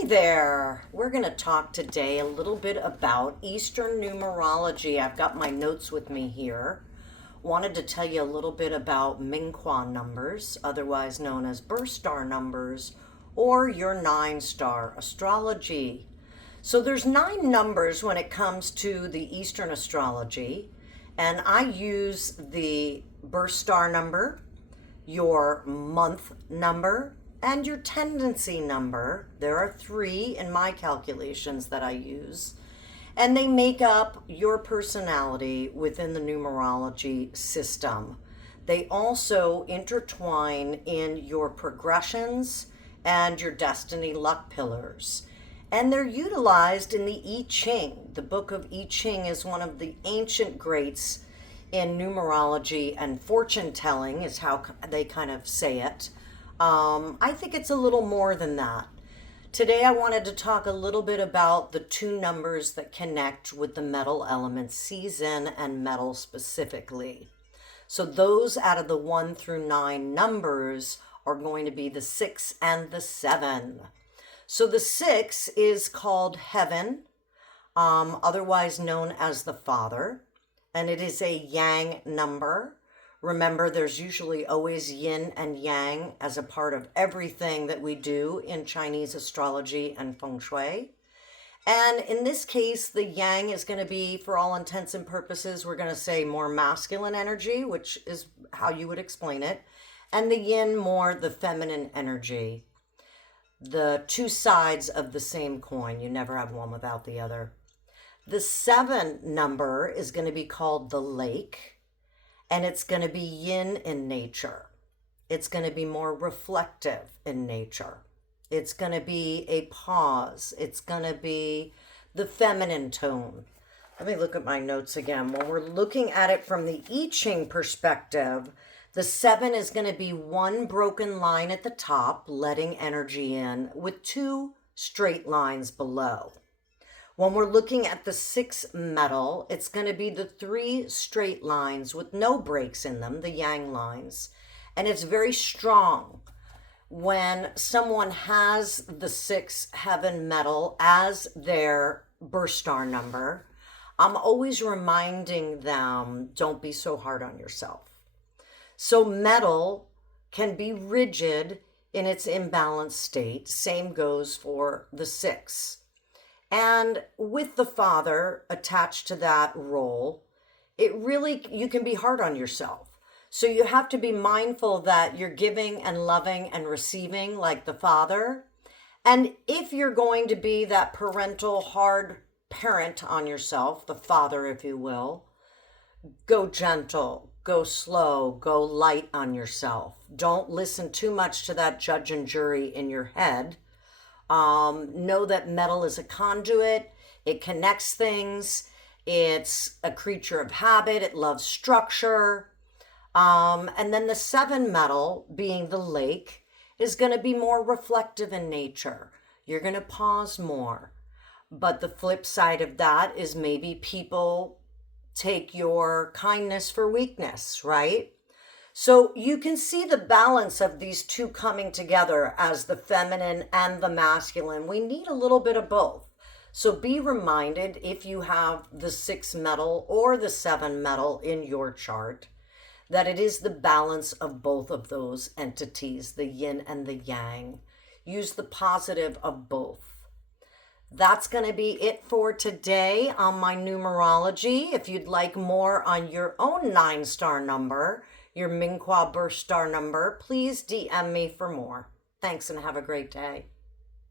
Hi there. We're going to talk today a little bit about Eastern numerology. I've got my notes with me here. Wanted to tell you a little bit about Ming Kwa numbers, otherwise known as birth star numbers, or your 9-star astrology. So there's 9 numbers when it comes to the Eastern astrology, and I use the birth star number, your month number, and your tendency number. There are 3 in my calculations that I use, and they make up your personality within the numerology system. They also intertwine in your progressions and your destiny luck pillars. And they're utilized in the I Ching. The book of I Ching is one of the ancient greats in numerology and fortune telling, is how they kind of say it. I think it's a little more than that. Today I wanted to talk a little bit about the 2 numbers that connect with the metal element season and metal specifically. So those out of the 1 through 9 numbers are going to be the 6 and the 7. So the 6 is called heaven, otherwise known as the Father, and it is a yang number. Remember, there's usually always yin and yang as a part of everything that we do in Chinese astrology and Feng Shui. And in this case, the yang is going to be, for all intents and purposes, we're going to say more masculine energy, which is how you would explain it, and the yin more the feminine energy. The 2 sides of the same coin. You never have one without the other. The 7 number is going to be called the lake. And it's going to be yin in nature. It's going to be more reflective in nature. It's going to be a pause. It's going to be the feminine tone. Let me look at my notes again. When we're looking at it from the I Ching perspective, the 7 is going to be 1 broken line at the top, letting energy in, with 2 straight lines below. When we're looking at the 6 metal, it's going to be the 3 straight lines with no breaks in them, the yang lines. And it's very strong. When someone has the 6 heaven metal as their birth star number, I'm always reminding them, don't be so hard on yourself. So metal can be rigid in its imbalanced state. Same goes for the 6. And with the Father attached to that role, you can be hard on yourself. So you have to be mindful that you're giving and loving and receiving like the Father. And if you're going to be that parental hard parent on yourself, the Father, if you will, go gentle, go slow, go light on yourself. Don't listen too much to that judge and jury in your head. Know that metal is a conduit. It connects things. It's a creature of habit. It loves structure. And then the 7 metal, being the lake, is going to be more reflective in nature. You're going to pause more. But the flip side of that is maybe people take your kindness for weakness, right? So you can see the balance of these 2 coming together as the feminine and the masculine. We need a little bit of both. So be reminded, if you have the 6 metal or the 7 metal in your chart, that it is the balance of both of those entities, the yin and the yang. Use the positive of both. That's going to be it for today on my numerology. If you'd like more on your own 9-star number, your Ming Kwa birth star number, please DM me for more. Thanks and have a great day.